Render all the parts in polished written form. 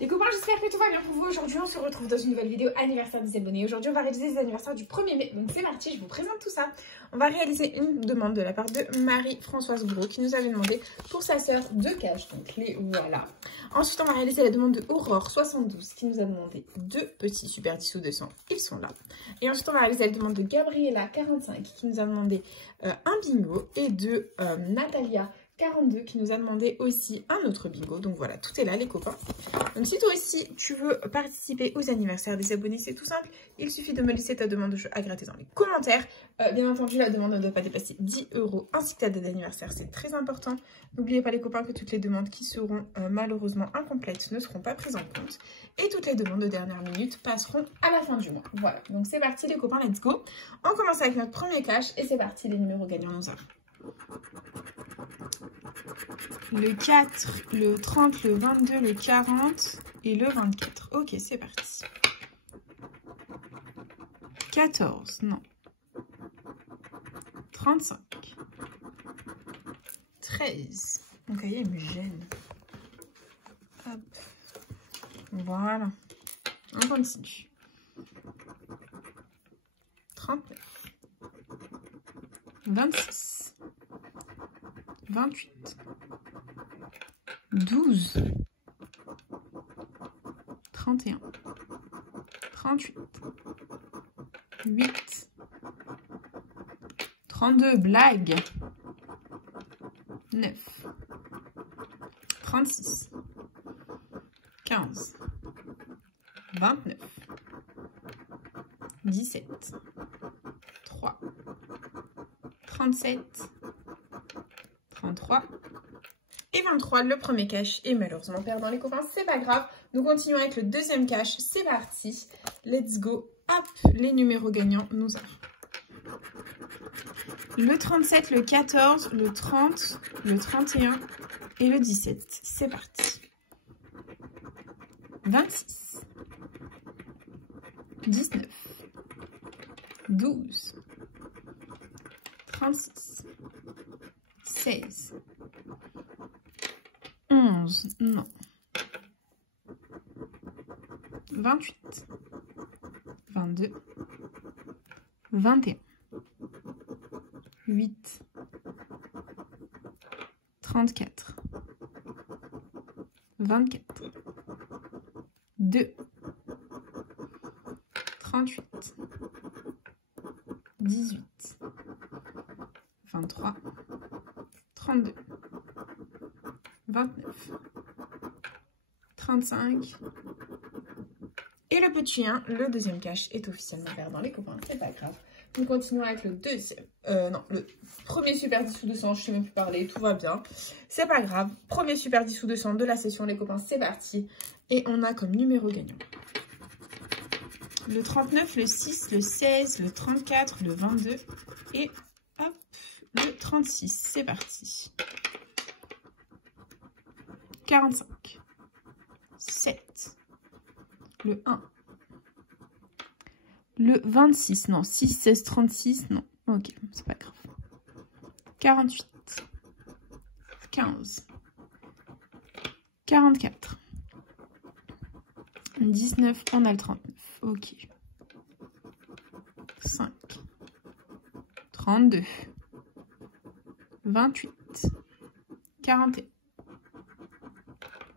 Les copains, j'espère que tout va bien pour vous. Aujourd'hui, on se retrouve dans une nouvelle vidéo anniversaire des abonnés. Aujourd'hui, on va réaliser les anniversaires du 1er mai. Donc, c'est parti, je vous présente tout ça. On va réaliser une demande de la part de Marie-Françoise Gros qui nous avait demandé pour sa sœur 2 caches. Donc, les voilà. Ensuite, on va réaliser la demande de Aurore72 qui nous a demandé 2 petits super 10 ou 200. Ils sont là. Et ensuite, on va réaliser la demande de Gabriella45 qui nous a demandé un bingo et de Natalia 42 qui nous a demandé aussi un autre bingo. Donc voilà, tout est là les copains. Donc si toi aussi tu veux participer aux anniversaires des abonnés, c'est tout simple. Il suffit de me laisser ta demande de jeu à gratter dans les commentaires. Bien entendu, la demande ne doit pas dépasser 10 € ainsi que ta date d'anniversaire, c'est très important. N'oubliez pas les copains que toutes les demandes qui seront malheureusement incomplètes ne seront pas prises en compte. Et toutes les demandes de dernière minute passeront à la fin du mois. Voilà, donc c'est parti les copains, let's go. On commence avec notre premier cash et c'est parti, les numéros gagnants nous offrent. Le 4, le 30, le 22, le 40 et le 24. Ok, c'est parti. 14, non. 35. 13. Mon cahier me gêne. Hop. Voilà. On continue. 39. 26. 28. 12. 31. 38. 8. 32, blague. 9. 36. 15. 29. 17. 3. 37. 33. Et 23, le premier cash est malheureusement perdant les copains, c'est pas grave. Nous continuons avec le deuxième cash, c'est parti. Let's go. Hop, les numéros gagnants nous arrivent. Le 37, le 14, le 30, le 31 et le 17. C'est parti. 26. 19. 12. 36. 16. 11, non. 28. 22. 21. 8. 34. 24. 2. 38. 18. 23. 32. 29. 35. Et le petit 1, le deuxième cash est officiellement perdant les copains, c'est pas grave. Nous continuons avec le deuxième, le premier super 10 ou 200, je sais même plus parler, tout va bien. C'est pas grave, premier super 10 ou 200 de la session les copains, c'est parti. Et on a comme numéro gagnant le 39, le 6, le 16, le 34, le 22 et hop, le 36, c'est parti. 45, 7, le 1, le 26, non, 6, 16, 36, non, ok, c'est pas grave. 48, 15, 44, 19, on a le 39, ok. 5, 32, 28, 41,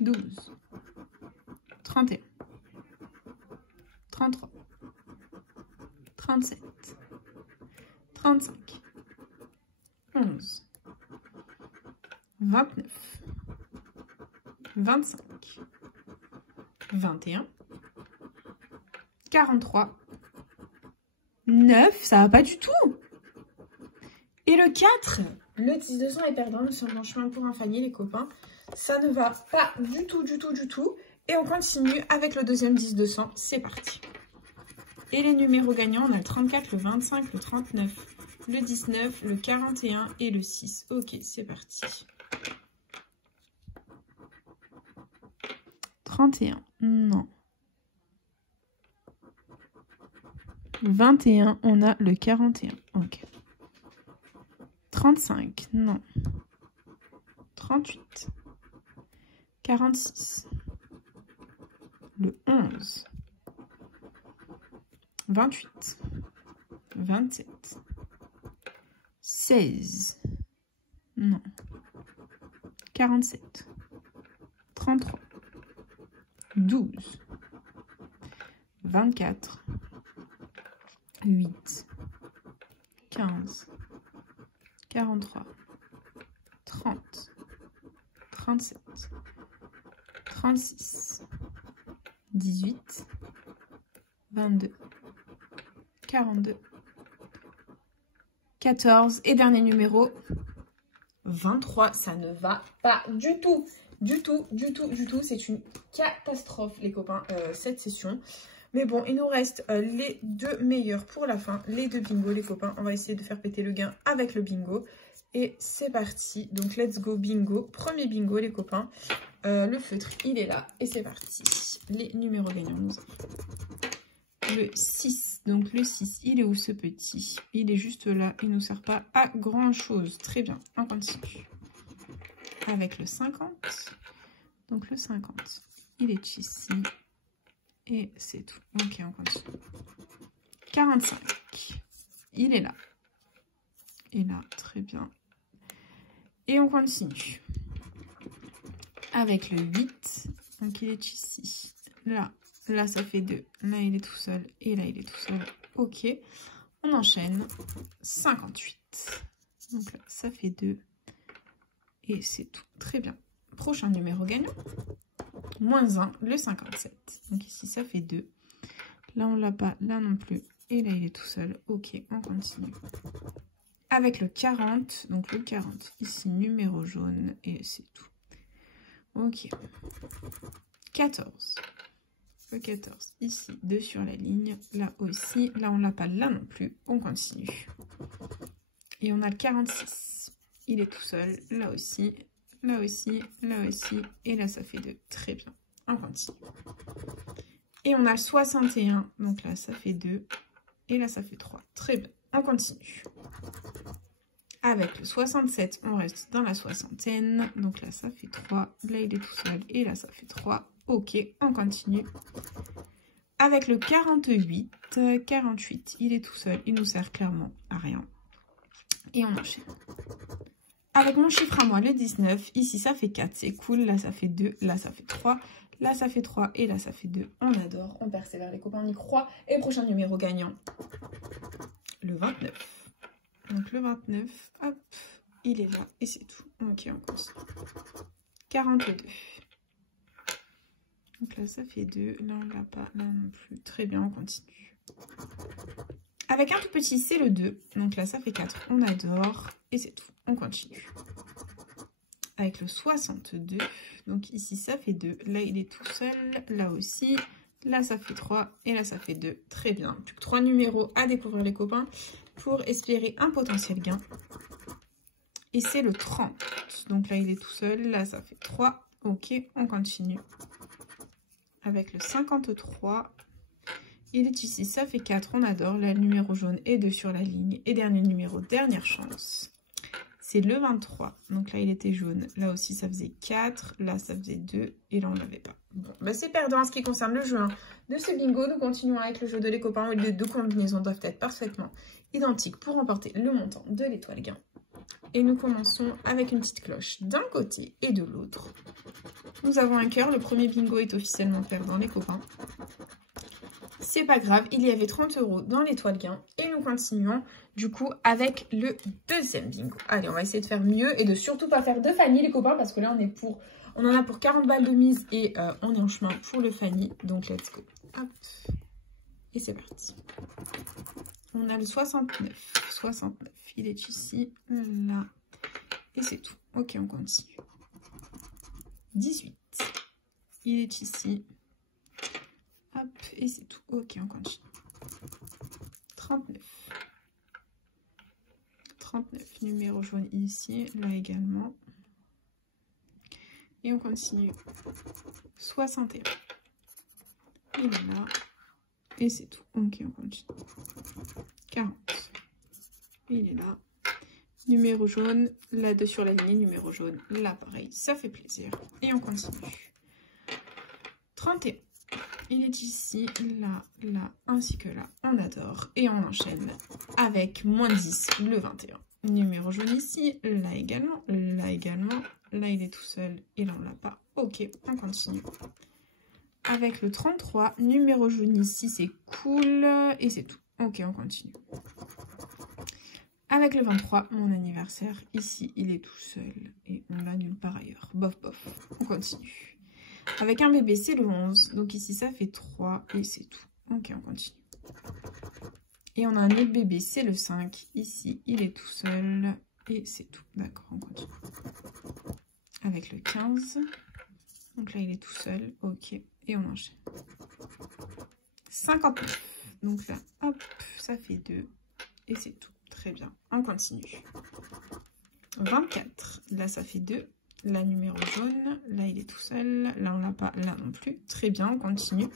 12, 31, 33, 37, 35, 11, 29, 25, 21, 43, 9, ça va pas du tout. Et le 4, le 10-200 est perdant, nous sommes en chemin pour un panier les copains. Ça ne va pas du tout, du tout, du tout. Et on continue avec le deuxième 10-200, c'est parti. Et les numéros gagnants, on a le 34, le 25, le 39, le 19, le 41 et le 6. Ok, c'est parti. 31, non. 21, on a le 41. Ok. 35, non. 38. 46. le 11, 28, 27, 16, non, 47, 33, 12, 24, 8, 15, 43, 30, 37, 36, 18, 22, 42, 14 et dernier numéro, 23. Ça ne va pas du tout. Du tout. C'est une catastrophe, les copains, cette session. Mais bon, il nous reste les deux meilleurs pour la fin. Les deux bingos, les copains. On va essayer de faire péter le gain avec le bingo. Et c'est parti. Donc, let's go bingo. Premier bingo, les copains. Le feutre, il est là. Et c'est parti. Les numéros gagnants, nous avons le 6. Donc, le 6, il est où ce petit? Il est juste là. Il ne nous sert pas à grand-chose. Très bien. On continue. Avec le 50. Donc, le 50, il est ici. Et c'est tout. Ok, on continue. 45. Il est là. Et là, très bien. Et on continue. Avec le 8. Donc, il est ici. Là, ça fait 2. Là, il est tout seul. Et là, il est tout seul. Ok. On enchaîne. 58. Donc là, ça fait 2. Et c'est tout. Très bien. Prochain numéro gagnant. Moins 1, le 57. Donc ici, ça fait 2. Là, on l'a pas. Là non plus. Et là, il est tout seul. Ok, on continue. Avec le 40. Donc le 40. Ici, numéro jaune. Et c'est tout. Ok. 14. Le 14. Ici, 2 sur la ligne. Là aussi. Là, on l'a pas. Là non plus. On continue. Et on a le 46. Il est tout seul. Là aussi. Là aussi, là aussi, et là ça fait 2. Très bien, on continue. Et on a le 61, donc là ça fait 2, et là ça fait 3. Très bien, on continue. Avec le 67, on reste dans la soixantaine, donc là ça fait 3, là il est tout seul, et là ça fait 3. Ok, on continue. Avec le 48, 48, il est tout seul, il nous sert clairement à rien. Et on enchaîne. Avec mon chiffre à moi, le 19, ici ça fait 4, c'est cool, là ça fait 2, là ça fait 3, là ça fait 3 et là ça fait 2. On adore, on persévère les copains, on y croit. Et prochain numéro gagnant, le 29. Donc le 29, hop, il est là et c'est tout. Ok, on continue. 42. Donc là ça fait 2, là on l'a pas, là non plus. Très bien, on continue. Avec un tout petit, c'est le 2. Donc là, ça fait 4. On adore. Et c'est tout. On continue. Avec le 62. Donc ici, ça fait 2. Là, il est tout seul. Là aussi. Là, ça fait 3. Et là, ça fait 2. Très bien. Plus que 3 numéros à découvrir, les copains, pour espérer un potentiel gain. Et c'est le 30. Donc là, il est tout seul. Là, ça fait 3. Ok, on continue. Avec le 53. Il est ici, ça fait 4, on adore. Là, le numéro jaune est 2 sur la ligne. Et dernier numéro, dernière chance. C'est le 23. Donc là, il était jaune. Là aussi, ça faisait 4. Là, ça faisait 2. Et là, on ne l'avait pas. Bon, bah, c'est perdant en ce qui concerne le jeu 1 de ce bingo. Nous continuons avec le jeu de les copains. Les deux combinaisons doivent être parfaitement identiques pour remporter le montant de l'étoile gain. Et nous commençons avec une petite cloche d'un côté et de l'autre. Nous avons un cœur. Le premier bingo est officiellement perdant, les copains. C'est pas grave, il y avait 30 € dans l'étoile gain. Et nous continuons du coup avec le deuxième bingo. Allez, on va essayer de faire mieux et de surtout pas faire de Fanny, les copains, parce que là on en a pour 40 balles de mise et on est en chemin pour le Fanny. Donc let's go. Hop. Et c'est parti. On a le 69. 69, il est ici, là. Et c'est tout. Ok, on continue. 18. Il est ici. Hop, et c'est tout. Ok, on continue. 39. 39, numéro jaune ici, là également. Et on continue. 61. Il est là. Et c'est tout. Ok, on continue. 40. Il est là. Numéro jaune, là 2 sur la ligne, numéro jaune, là pareil, ça fait plaisir. Et on continue. 31. il est ici, là, là, ainsi que là. On adore. Et on enchaîne avec moins 10, le 21. Numéro jaune ici, là également, là également. Là, il est tout seul et là, on l'a pas. Ok, on continue. Avec le 33, numéro jaune ici, c'est cool. Et c'est tout. Ok, on continue. Avec le 23, mon anniversaire, ici, il est tout seul. Et on l'a nulle part ailleurs. Bof, bof. On continue. Avec un bébé, c'est le 11. Donc ici, ça fait 3 et c'est tout. Ok, on continue. Et on a un autre bébé, c'est le 5. Ici, il est tout seul et c'est tout. D'accord, on continue. Avec le 15. Donc là, il est tout seul. Ok, et on enchaîne. 59. Donc là, hop, ça fait 2 et c'est tout. Très bien, on continue. 24. Là, ça fait 2. La numéro jaune, là il est tout seul, là on l'a pas, là non plus. Très bien, on continue.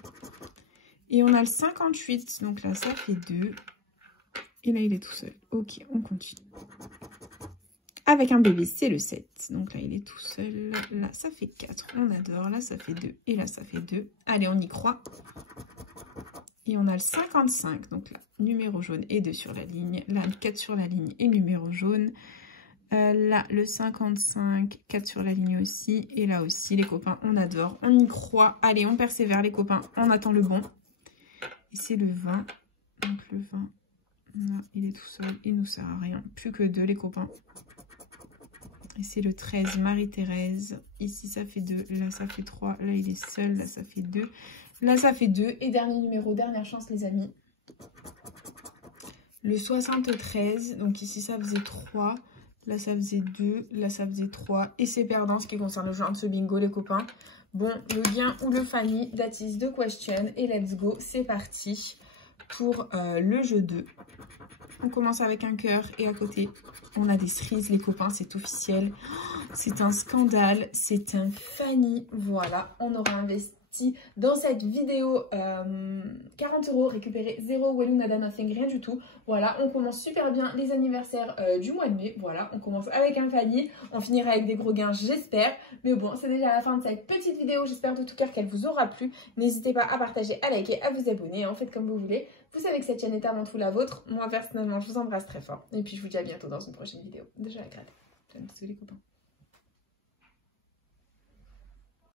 Et on a le 58, donc là ça fait 2. Et là il est tout seul. Ok, on continue. Avec un bébé, c'est le 7. Donc là il est tout seul, là ça fait 4. On adore, là ça fait 2. Et là ça fait 2. Allez, on y croit. Et on a le 55, donc là, numéro jaune et 2 sur la ligne. Là, 4 sur la ligne et numéro jaune. Là, le 55, 4 sur la ligne aussi. Et là aussi, les copains, on adore. On y croit. Allez, on persévère, les copains. On attend le bon. Et c'est le 20. Donc, le 20, là, il est tout seul. Il nous sert à rien. Plus que 2, les copains. Et c'est le 13, Marie-Thérèse. Ici, ça fait 2. Là, ça fait 3. Là, il est seul. Là, ça fait 2. Là, ça fait 2. Et dernier numéro, dernière chance, les amis. Le 73. Donc, ici, ça faisait 3. Là, ça faisait 2. Là, ça faisait 3. Et c'est perdant ce qui concerne le jeu de ce bingo, les copains. Bon, le gain ou le Fanny, that is the question. Et let's go, c'est parti pour le jeu 2. On commence avec un cœur et à côté, on a des cerises, les copains, c'est officiel. C'est un scandale, c'est un Fanny. Voilà, on aura investi dans cette vidéo 40 €, récupérer 0 Wellu Nada Nothing, rien du tout. Voilà, on commence super bien les anniversaires du mois de mai. Voilà, on commence avec un Fanny, on finira avec des gros gains, j'espère. Mais bon, c'est déjà la fin de cette petite vidéo. J'espère de tout cœur qu'elle vous aura plu. N'hésitez pas à partager, à liker, à vous abonner. En fait, comme vous voulez. Vous savez que cette chaîne est avant tout la vôtre. Moi, personnellement, je vous embrasse très fort. Et puis, je vous dis à bientôt dans une prochaine vidéo. Déjà, la grade. Bisous les copains.